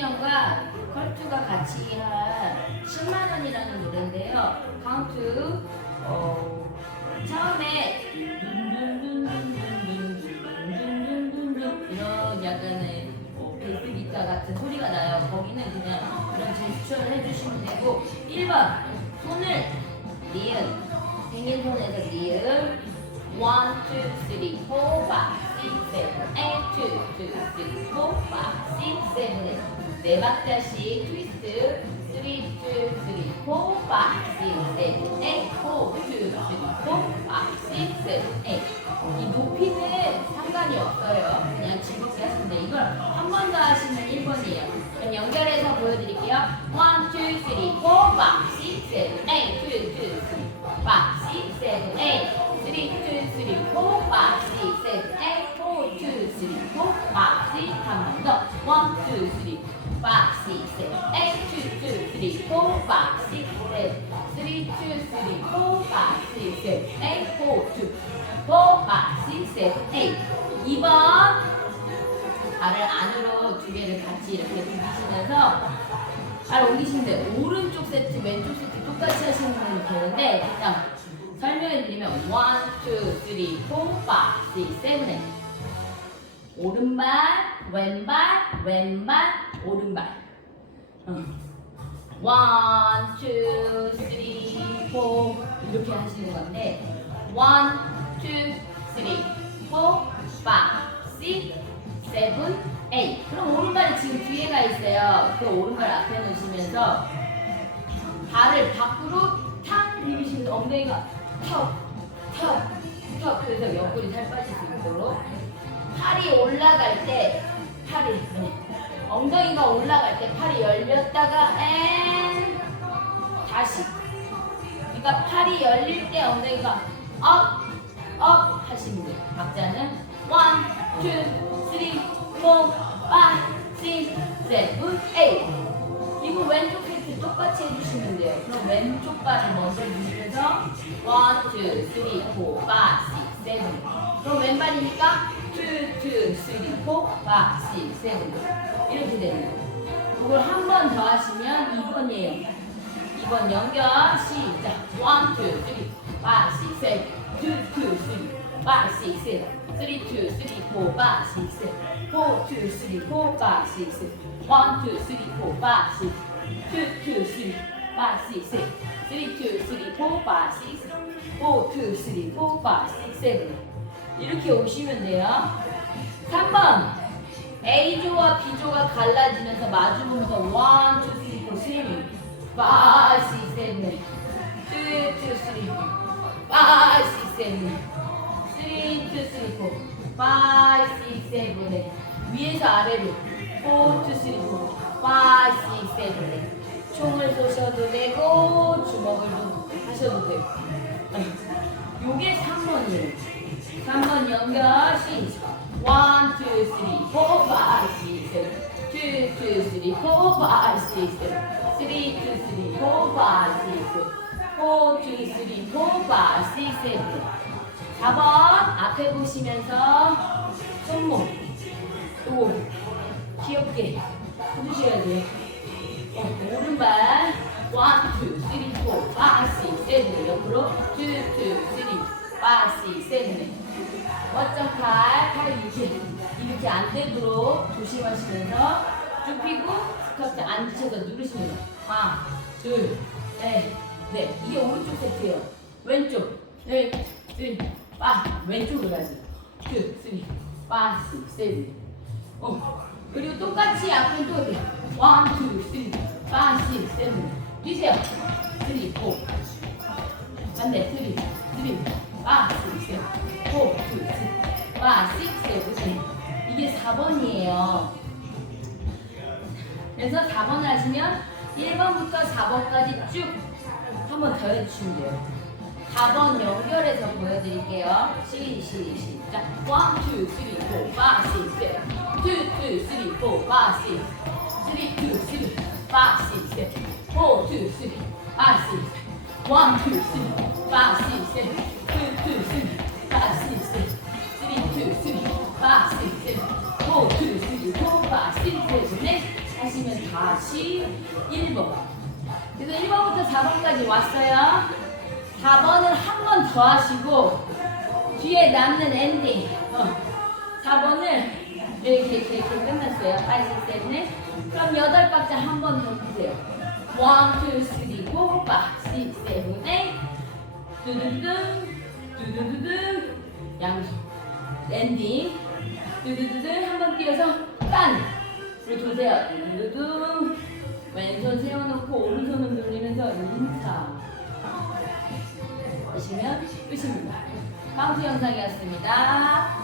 김진영과 컬투가 같이 한 10만 원이라는 노래인데요. 카운트 어, 처음에 이런 약간의 뭐 베이스 기타 같은 소리가 나요. 거기는 그냥 이런 제스처를 해주시면 되고. 1번 손을 니은 생일손에서 니은 1, 2, 3, 4, 5, 6, 7, 8 2, 2, 3, 4, 5, 6, 7, 8 네 박자씩 트위스트 3, 2, 3, 4, 5, 6, 7, 8 4, 2, 3, 4, 5, 6, 7, 8 이 높이는 상관이 없어요. 그냥 즐겁게 하시면 돼요. 이걸 한 번 더 하시면 1번이에요. 그럼 연결해서 보여드릴게요. 1, 2, 3, 4, 5, 6, 7, 8 2, 2, 3, 4, 5, 6, 7 3, 2, 3, 4, 5, 6, 7 8 4, 2, 4, 5, 6, 7, 8 2번 발을 안으로 두 개를 같이 이렇게 옮기시면서 발 옮기시면 돼요. 오른쪽 세트, 왼쪽 세트 똑같이 하시면 되는데 일단 설명해 드리면 1, 2, 3, 4, 5, 6, 7, 8 오른발, 왼발, 왼발, 오른발 어. 1, 2, 3, 4 이렇게 하시는 건데. 1, 2, 3, 4, 5, 6, 7, 8 그럼 오른발이 지금 뒤에 가 있어요. 그 오른발 앞에 놓으시면서 발을 밖으로 탁 비비시면서 엉덩이가 턱, 턱, 턱 그래서 옆구리 살 빠질 수 있도록. 팔이 올라갈 때 팔이 네. 엉덩이가 올라갈 때 팔이 열렸다가 앤 다시. 그러니까 팔이 열릴 때 엉덩이가 업, 업 하시면 돼요 박자는 1, 2, 3, 4, 5, 6, 7, 8 이거 왼쪽 세트 똑같이 해주시면 돼요. 그럼 왼쪽 발을 먼저 누르면서 1, 2, 3, 4, 5, 6, 7 그럼 왼발이니까 2, 2, 3, 4, 5, 6, 7 이렇게 되는 거예요. 그걸 한 번 더 하시면 2번이에요. 2번 연결 시작 1, 2, 3, 5, 6, 7 2, 2, 3, 5, 6, 7 3, 2, 3, 4, 5, 6, 7 4, 2, 3, 4, 5, 6, 7 1, 2, 3, 4, 5, 6 2, 2, 3, 5, 6, 7 3, 2, 3, 4, 5, 6 4, 2, 3, 4, 5, 6, 7 이렇게 오시면 돼요. 3번. A조와 B조가 갈라지면서 마주보면서 1, 2, 3, 4, 3 5, 6, 7 2, 2, 3, 5, 6, 7 3, 2, 3, 4 5, 6, 7, 8 위에서 아래로 4, 2, 3, 4 5, 6, 7, 8 총을 쏘셔도 되고 주먹을 좀 하셔도 되고 요게 3번이에요 3번 연결 시작. 1, 2, 3, 4, 5, 6, 7 2, 2, 3, 4, 5, 6, 7 3, 2, 3, 4, 5, 6, 7 4, 2, 3, 4, 5, 6, 7 4번 앞에 보시면서 손목 또 귀엽게 해주셔야 돼요 어, 오른발. 1, 2, 3, 4, 5, 6, 7 옆으로. 2, 2, 3, 5, 6, 7 멋쩍 팔, 팔 이렇게 이렇게 안 되도록 조심하시면서 쭉 펴고 스커트 앉으셔서 누르시면 돼요. 하나, 둘, 셋, 넷. 이게 오른쪽 세트예요. 왼쪽. 넷, 둘, 빠. 왼쪽으로 가지 2, 3, 5, 6, 7 어. 그리고 똑같이 앞에 또 돼. 1, 2, 3, 5, 6, 7 뛰세요. 3, 4 반대 3, 3, 6, 7 8 이게 4번이에요 그래서 4번을 하시면 1번부터 4번까지 쭉 한번 더 해주시면 돼요 4번 연결해서 보여드릴게요. 시, 시, 시작. 1, 2, 3, 4, 5, 6, 7. 2, 2, 3, 4, 5, 6. 3, 2, 3, 5, 6, 7. 4, 2, 3, 5, 6. 1, 2, 3, 5, 6, 2, 3, 5, 6, 7. 4, 2, 3, 4, 5, 6, 7. 넷 하시면 다시 1번. 그래서 1번부터 4번까지 왔어요. 4번을 한 번 더 하시고 뒤에 남는 엔딩. 어. 4번을 이렇게 이렇게, 이렇게 끝났어요. 8, 6, 7, 8. 그럼 여덟 박자 한 번더 주세요. 1, 2, 3, 4, 5, 6, 7, 8. 두두두둥, 두두두둥. 양 엔딩. 두두두둥 한 번 뛰어서 딴. 을 도세요. 두두두둥. 왼손 세워놓고 오른손을 돌리면서 인사. 하시면 끝입니다. 카운트 영상이었습니다.